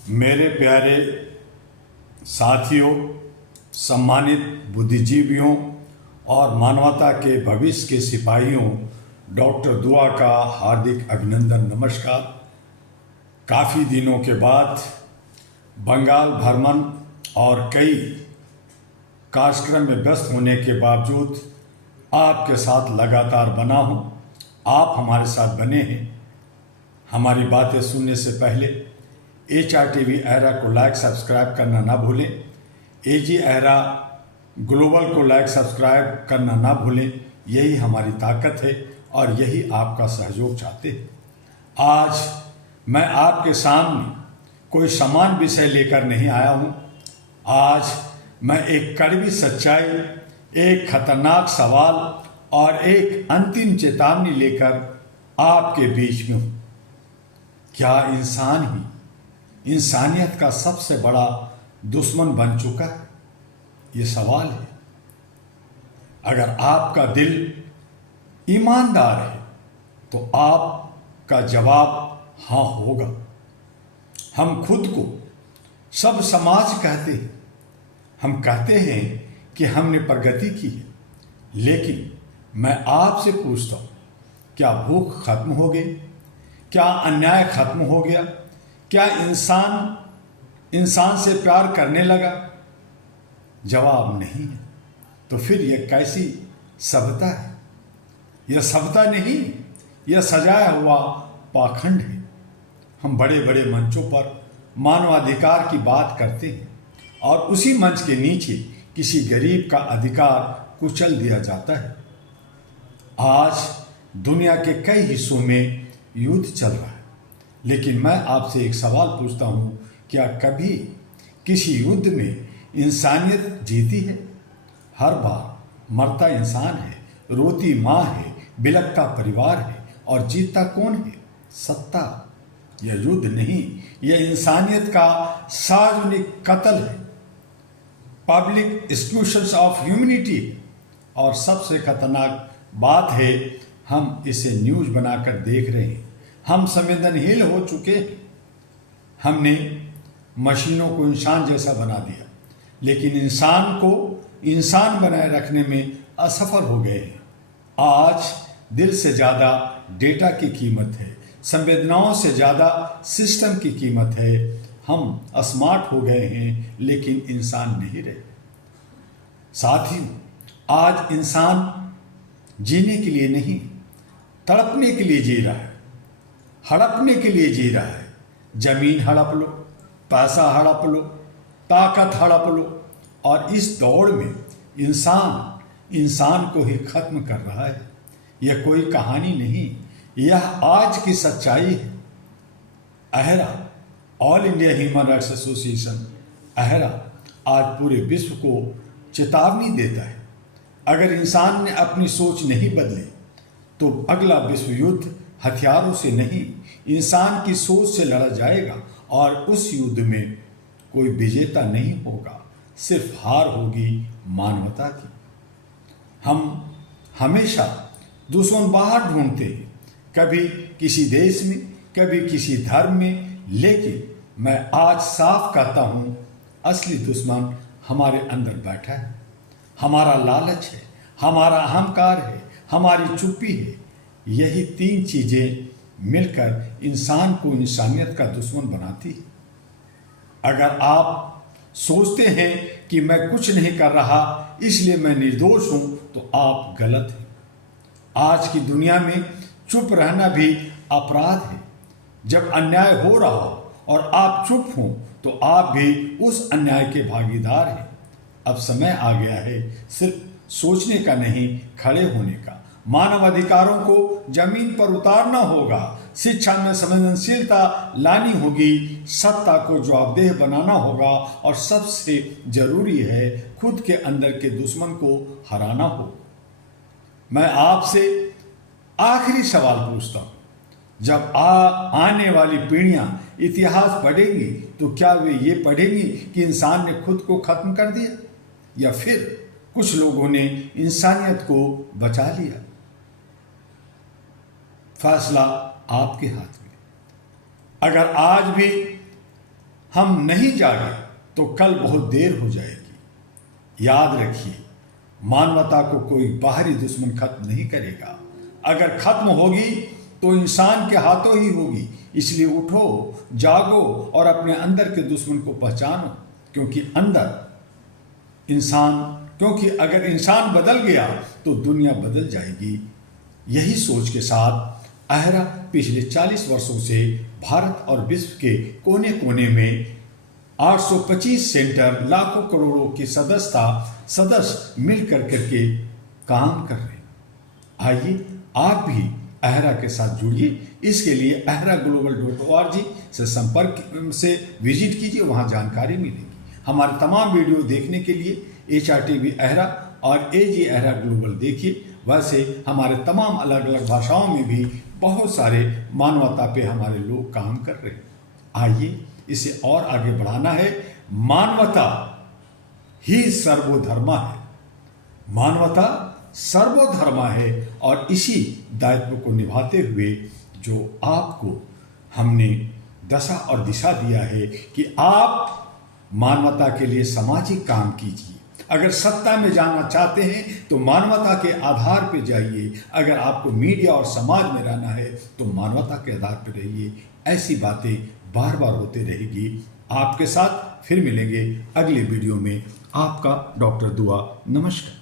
मेरे प्यारे साथियों, सम्मानित बुद्धिजीवियों और मानवता के भविष्य के सिपाहियों, डॉक्टर दुआ का हार्दिक अभिनंदन, नमस्कार। काफ़ी दिनों के बाद बंगाल भ्रमण और कई कार्यक्रम में व्यस्त होने के बावजूद आपके साथ लगातार बना हूँ। आप हमारे साथ बने हैं। हमारी बातें सुनने से पहले HRTV एरा को लाइक सब्सक्राइब करना ना भूलें। AG एरा ग्लोबल को लाइक सब्सक्राइब करना ना भूलें। यही हमारी ताकत है और यही आपका सहयोग चाहते हैं। आज मैं आपके सामने कोई समान विषय लेकर नहीं आया हूँ। आज मैं एक कड़वी सच्चाई, एक खतरनाक सवाल और एक अंतिम चेतावनी लेकर आपके बीच में हूँ। क्या इंसान ही इंसानियत का सबसे बड़ा दुश्मन बन चुका है? ये सवाल है। अगर आपका दिल ईमानदार है तो आपका जवाब हाँ होगा। हम खुद को सब समाज कहते हैं। हम कहते हैं कि हमने प्रगति की है, लेकिन मैं आपसे पूछता हूँ, क्या भूख खत्म हो गई? क्या अन्याय खत्म हो गया? क्या इंसान से प्यार करने लगा? जवाब नहीं है। तो फिर यह कैसी सभ्यता है? यह सभ्यता नहीं, यह सजाया हुआ पाखंड है। हम बड़े बड़े मंचों पर मानवाधिकार की बात करते हैं और उसी मंच के नीचे किसी गरीब का अधिकार कुचल दिया जाता है। आज दुनिया के कई हिस्सों में युद्ध चल रहा है, लेकिन मैं आपसे एक सवाल पूछता हूँ, क्या कभी किसी युद्ध में इंसानियत जीती है? हर बार मरता इंसान है, रोती माँ है, बिलखता परिवार है, और जीतता कौन है? सत्ता। यह युद्ध नहीं, यह इंसानियत का सार्वजनिक कत्ल है, पब्लिक एक्सक्लूशन ऑफ ह्यूमैनिटी। और सबसे खतरनाक बात है, हम इसे न्यूज बनाकर देख रहे हैं। हम संवेदनहीन हो चुके हैं। हमने मशीनों को इंसान जैसा बना दिया, लेकिन इंसान को इंसान बनाए रखने में असफल हो गए हैं। आज दिल से ज़्यादा डेटा की कीमत है, संवेदनाओं से ज़्यादा सिस्टम की कीमत है। हम स्मार्ट हो गए हैं, लेकिन इंसान नहीं रहे। साथियों, आज इंसान जीने के लिए नहीं, तड़पने के लिए जी रहा है, हड़पने के लिए जी रहा है। जमीन हड़प लो, पैसा हड़प लो, ताकत हड़प लो, और इस दौड़ में इंसान को ही खत्म कर रहा है। यह कोई कहानी नहीं, यह आज की सच्चाई है। AHRA, All India Human Rights Association AHRA, आज पूरे विश्व को चेतावनी देता है। अगर इंसान ने अपनी सोच नहीं बदली तो अगला विश्व युद्ध हथियारों से नहीं, इंसान की सोच से लड़ा जाएगा, और उस युद्ध में कोई विजेता नहीं होगा, सिर्फ हार होगी मानवता की। हम हमेशा दुश्मन बाहर ढूंढते हैं, कभी किसी देश में, कभी किसी धर्म में, लेकिन मैं आज साफ कहता हूँ, असली दुश्मन हमारे अंदर बैठा है। हमारा लालच है, हमारा अहंकार है, हमारी चुप्पी है। यही तीन चीजें मिलकर इंसान को इंसानियत का दुश्मन बनाती है। अगर आप सोचते हैं कि मैं कुछ नहीं कर रहा इसलिए मैं निर्दोष हूं, तो आप गलत हैं। आज की दुनिया में चुप रहना भी अपराध है। जब अन्याय हो रहा हो और आप चुप हों, तो आप भी उस अन्याय के भागीदार हैं। अब समय आ गया है सिर्फ सोचने का नहीं, खड़े होने का। मानव अधिकारों को जमीन पर उतारना होगा, शिक्षा में संवेदनशीलता लानी होगी, सत्ता को जवाबदेह बनाना होगा, और सबसे जरूरी है खुद के अंदर के दुश्मन को हराना हो। मैं आपसे आखिरी सवाल पूछता हूँ, जब आने वाली पीढ़ियां इतिहास पढ़ेंगी तो क्या वे ये पढ़ेंगी कि इंसान ने खुद को खत्म कर दिया, या फिर कुछ लोगों ने इंसानियत को बचा लिया? फैसला आपके हाथ में। अगर आज भी हम नहीं जागे तो कल बहुत देर हो जाएगी। याद रखिए, मानवता को कोई बाहरी दुश्मन खत्म नहीं करेगा। अगर खत्म होगी तो इंसान के हाथों ही होगी। इसलिए उठो, जागो और अपने अंदर के दुश्मन को पहचानो, क्योंकि अगर इंसान बदल गया तो दुनिया बदल जाएगी। यही सोच के साथ अहरा पिछले 40 वर्षों से भारत और विश्व के कोने कोने में 825 सेंटर, लाखों करोड़ों के सदस्य मिलकर करके काम कर रहे हैं। आइए आप भी अहरा के साथ जुड़िए। इसके लिए ahraglobal.org से संपर्क से विजिट कीजिए, वहाँ जानकारी मिलेगी। हमारे तमाम वीडियो देखने के लिए HRTV अहरा और AG अहरा ग्लोबल देखिए। वैसे हमारे तमाम अलग अलग भाषाओं में भी बहुत सारे मानवता पे हमारे लोग काम कर रहे हैं। आइए इसे और आगे बढ़ाना है। मानवता ही सर्वधर्मा है, मानवता सर्वधर्मा है। और इसी दायित्व को निभाते हुए जो आपको हमने दशा और दिशा दिया है कि आप मानवता के लिए सामाजिक काम कीजिए। अगर सत्ता में जाना चाहते हैं तो मानवता के आधार पर जाइए। अगर आपको मीडिया और समाज में रहना है तो मानवता के आधार पर रहिए। ऐसी बातें बार बार होते रहेगी। आपके साथ फिर मिलेंगे अगले वीडियो में। आपका डॉक्टर दुआ। नमस्कार।